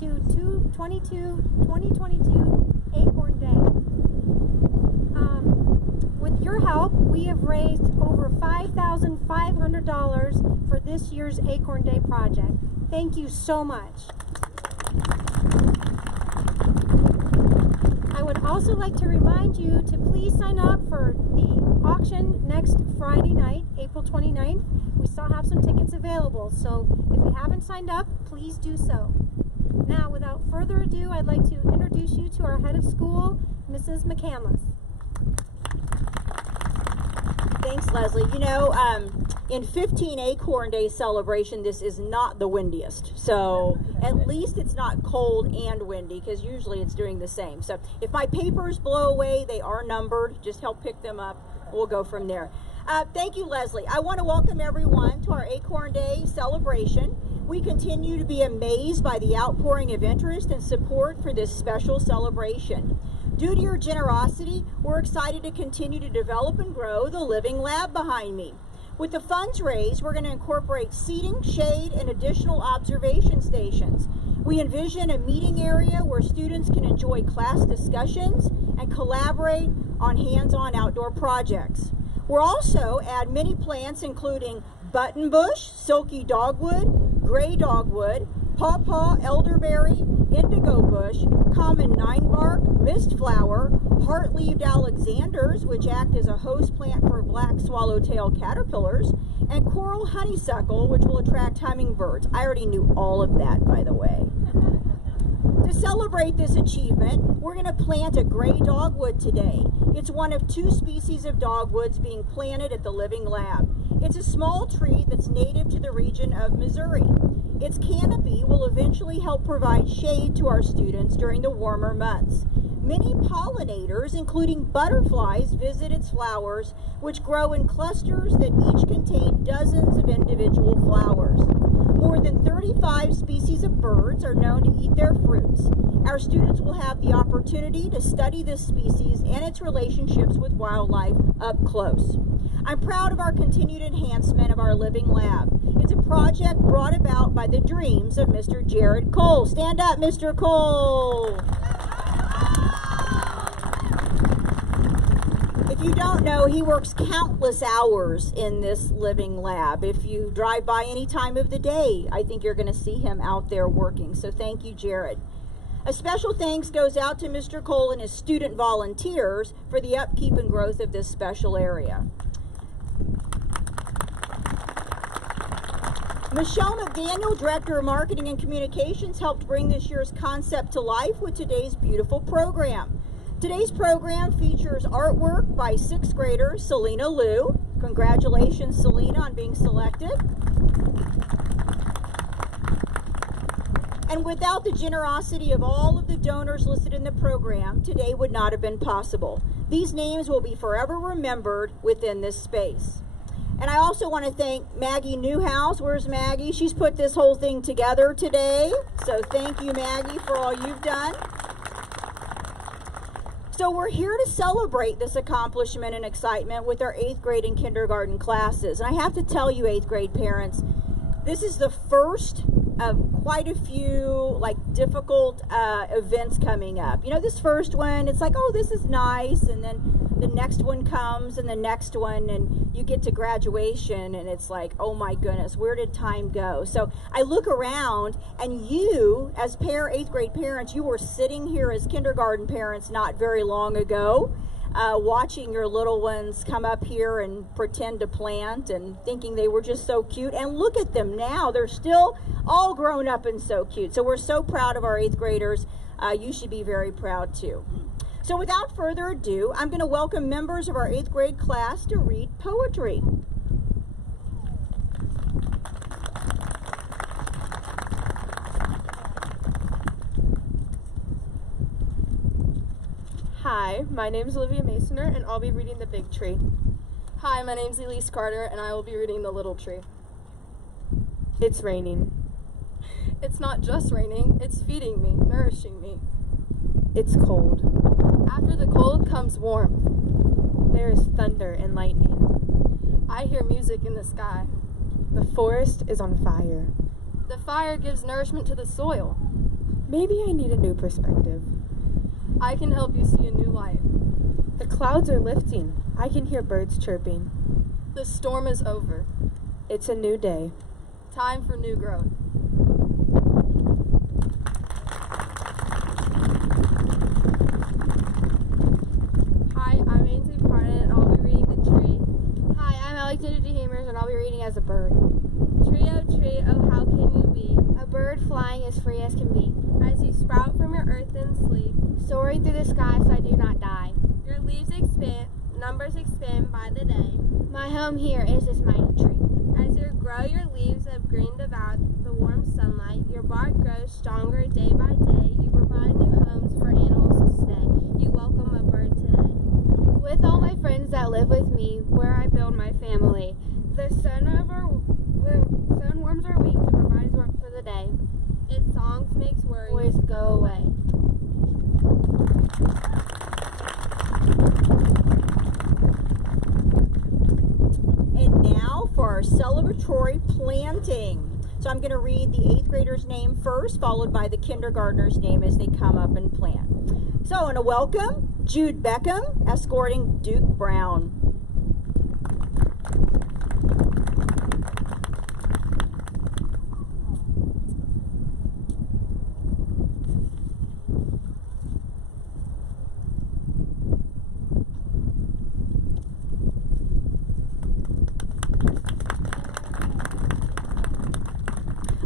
2022 Acorn Day. With your help, we have raised over $5,500 for this year's Acorn Day project. Thank you so much. I would also like to remind you to please sign up for the auction next Friday night, April 29th. We still have some tickets available, so if you haven't signed up, please do so. Now, without further ado, I'd like to introduce you to our head of school, Mrs. McCandless. Thanks, Leslie. You know, in 15 Acorn Day Celebration, this is not the windiest. So at least it's not cold and windy, because usually it's doing the same. So if my papers blow away, they are numbered. Just help pick them up. We'll go from there. Thank you, Leslie. I want to welcome everyone to our Acorn Day Celebration. We continue to be amazed by the outpouring of interest and support for this special celebration. Due to your generosity, we're excited to continue to develop and grow the living lab behind me. With the funds raised, we're going to incorporate seating, shade, and additional observation stations. We envision a meeting area where students can enjoy class discussions and collaborate on hands-on outdoor projects. We'll also add many plants including buttonbush, silky dogwood, gray dogwood, pawpaw elderberry, indigo bush, common ninebark, mist flower, heart-leaved alexanders, which act as a host plant for black swallowtail caterpillars, and coral honeysuckle, which will attract hummingbirds. I already knew all of that, by the way. To celebrate this achievement, we're going to plant a gray dogwood today. It's one of 2 species of dogwoods being planted at the Living Lab. It's a small tree that's native to the region of Missouri. Its canopy will eventually help provide shade to our students during the warmer months. Many pollinators, including butterflies, visit its flowers, which grow in clusters that each contain dozens of individual flowers. More than 35 species of birds are known to eat their fruits. Our students will have the opportunity to study this species and its relationships with wildlife up close. I'm proud of our continued enhancement of our Living Lab. It's a project brought about by the dreams of Mr. Jared Cole. Stand up, Mr. Cole. If you don't know, he works countless hours in this Living Lab. If you drive by any time of the day, I think you're going to see him out there working. So thank you, Jared. A special thanks goes out to Mr. Cole and his student volunteers for the upkeep and growth of this special area. Michelle McDaniel, Director of Marketing and Communications, helped bring this year's concept to life with today's beautiful program. Today's program features artwork by 6th grader Selena Liu. Congratulations, Selena, on being selected. And without the generosity of all of the donors listed in the program, today would not have been possible. These names will be forever remembered within this space. And I also want to thank Maggie Newhouse. Where's Maggie? She's put this whole thing together today. So thank you, Maggie, for all you've done. So we're here to celebrate this accomplishment and excitement with our 8th grade and kindergarten classes. And I have to tell you, 8th grade parents, this is the first of quite a few difficult events coming up. You know, this first one, it's like, oh, this is nice, and then the next one comes, and the next one, and you get to graduation, and it's like, oh my goodness, where did time go? So I look around, and you, as 8th grade parents, you were sitting here as kindergarten parents not very long ago, watching your little ones come up here and pretend to plant and thinking they were just so cute. And look at them now. They're still all grown up and so cute. So we're so proud of our 8th graders. You should be very proud too. So without further ado, I'm going to welcome members of our 8th grade class to read poetry. Hi, my name is Olivia Masoner, and I'll be reading The Big Tree. Hi, my name's Elise Carter, and I will be reading The Little Tree. It's raining. It's not just raining, it's feeding me, nourishing me. It's cold. After the cold comes warmth. There is thunder and lightning. I hear music in the sky. The forest is on fire. The fire gives nourishment to the soil. Maybe I need a new perspective. I can help you see a new light. The clouds are lifting. I can hear birds chirping. The storm is over. It's a new day. Time for new growth. Hi, I'm Ainsley Pardon and I'll be reading The Tree. Hi, I'm Alexander D. Hamers and I'll be reading As a Bird. Tree, oh how can you be? A bird flying as free as can be. As you sprout from your earth and sleep, soaring through the sky so I do not die. Your leaves expand, numbers expand by the day. My home here is this mighty tree. As you grow, your leaves of green devour the warm sunlight. Your bark grows stronger day by day. You provide new homes for animals to stay. You welcome a bird today. With all my friends that live with me, where I build my family, the sun warms our wings and provides warmth for the day. Its songs makes worries go away. And now for our celebratory planting. So I'm going to read the 8th grader's name first, followed by the kindergartner's name as they come up and plant. So I want to welcome Jude Beckham, escorting Duke Brown.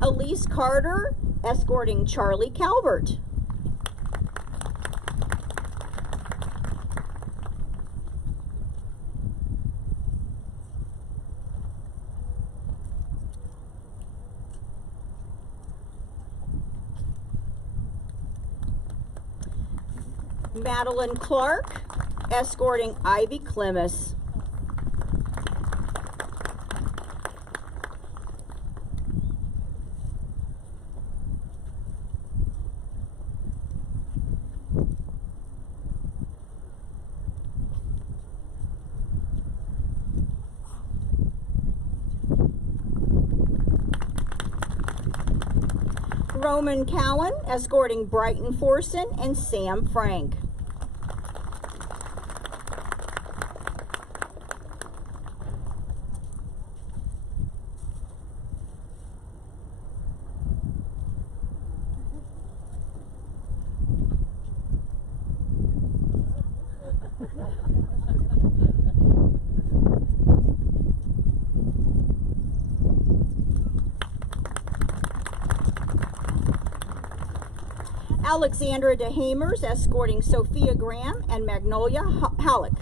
Elise Carter, escorting Charlie Calvert. Madeline Clark, escorting Ivy Clemis. Roman Cowan, escorting Brighton Forson and Sam Frank. Alexandra DeHamers, escorting Sophia Graham and Magnolia Halleck.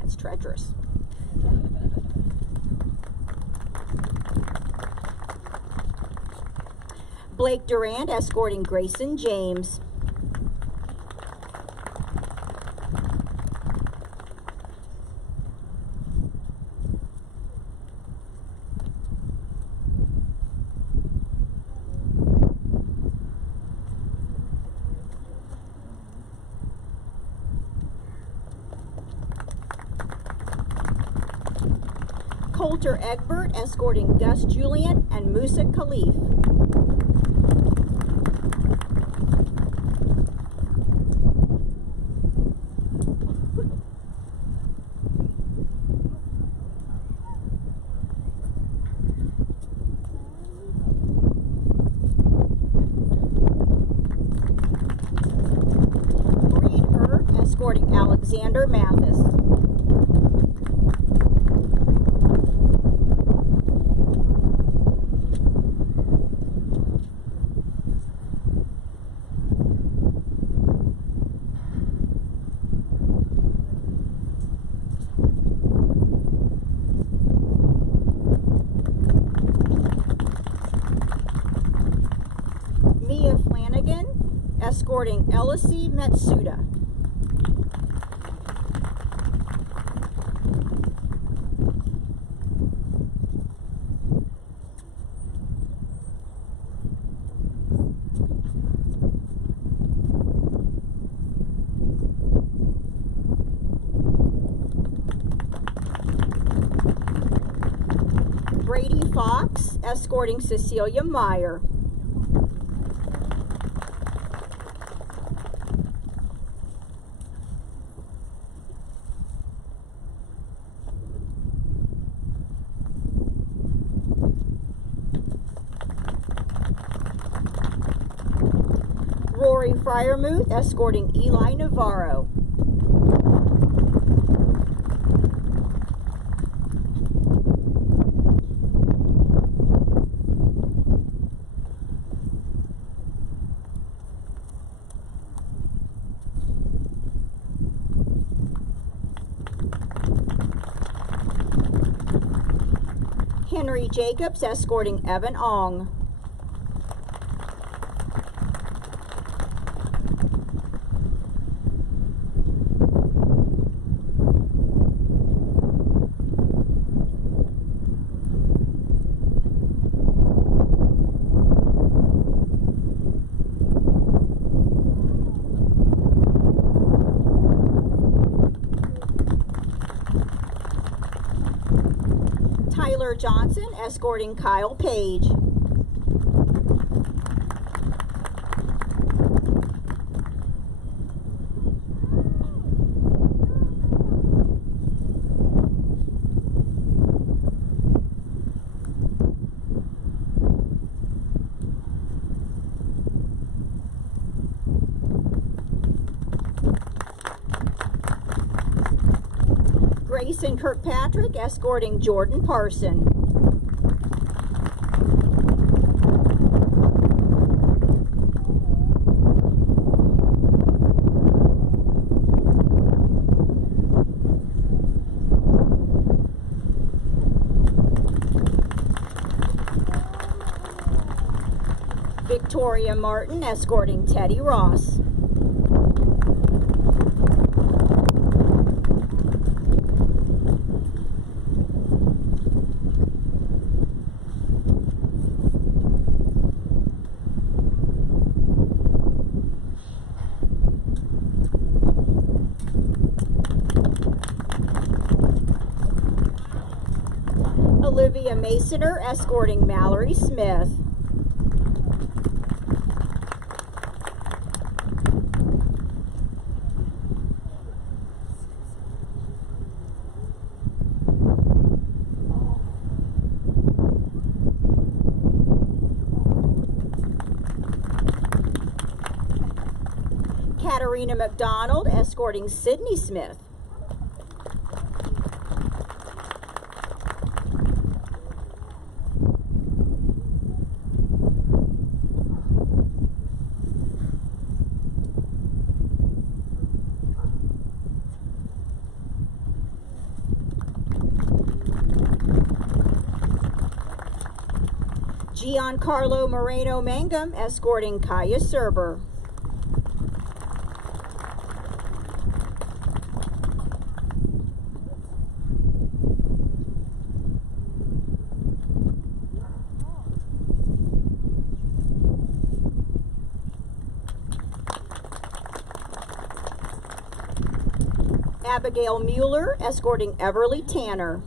That's treacherous. Blake Durant, escorting Grayson James. Coulter Egbert, escorting Gus Julian and Musa Khalif. Reed Hurt, escorting Alexander Mathis. Mia Flanagan, escorting Elise Matsuda. Fox escorting Cecilia Meyer. Rory Fryermuth escorting Eli Navarro. Henry Jacobs escorting Evan Ong. Tyler Johnson escorting Kyle Page. Grayson Kirkpatrick escorting Jordan Parson. Victoria Martin escorting Teddy Ross. Olivia Masoner escorting Mallory Smith. Katarina McDonald escorting Sydney Smith. Giancarlo Moreno Mangum escorting Kaya Serber. Abigail Mueller escorting Everly Tanner.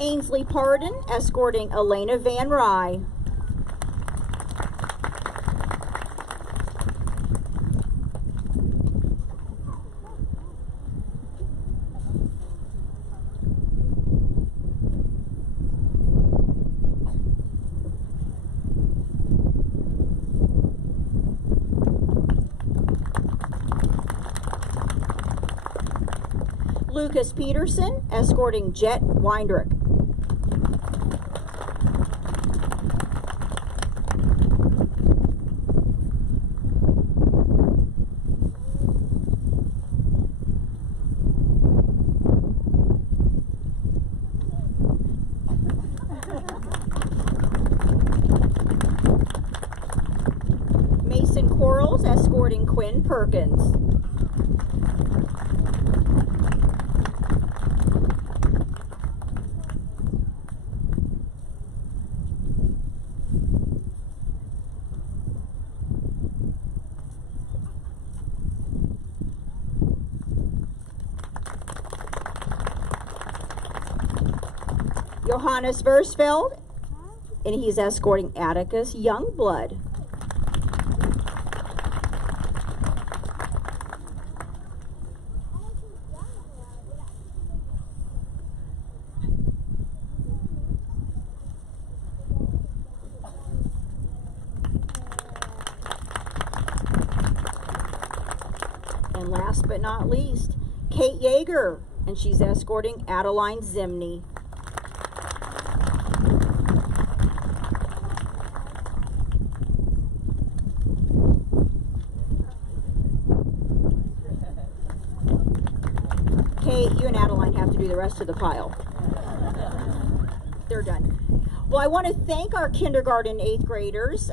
Ainsley Pardon escorting Elena Van Rye. Lucas Peterson escorting Jet Weindrich. Mason Quarles escorting Quinn Perkins. Johannes Versfeld, and he's escorting Atticus Youngblood. And last but not least, Kate Yeager, and she's escorting Adeline Zimney. Kate, you and Adeline have to do the rest of the pile. They're done. Well, I want to thank our kindergarten 8th graders.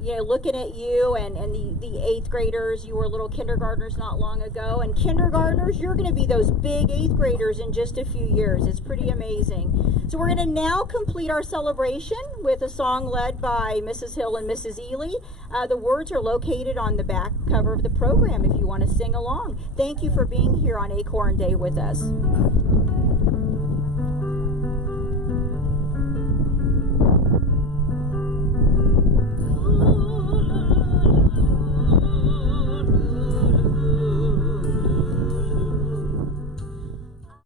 Looking at you and the 8th graders, you were little kindergartners not long ago. And kindergartners, you're going to be those big 8th graders in just a few years. It's pretty amazing. So we're going to now complete our celebration with a song led by Mrs. Hill and Mrs. Ely. The words are located on the back cover of the program if you want to sing along. Thank you for being here on Acorn Day with us.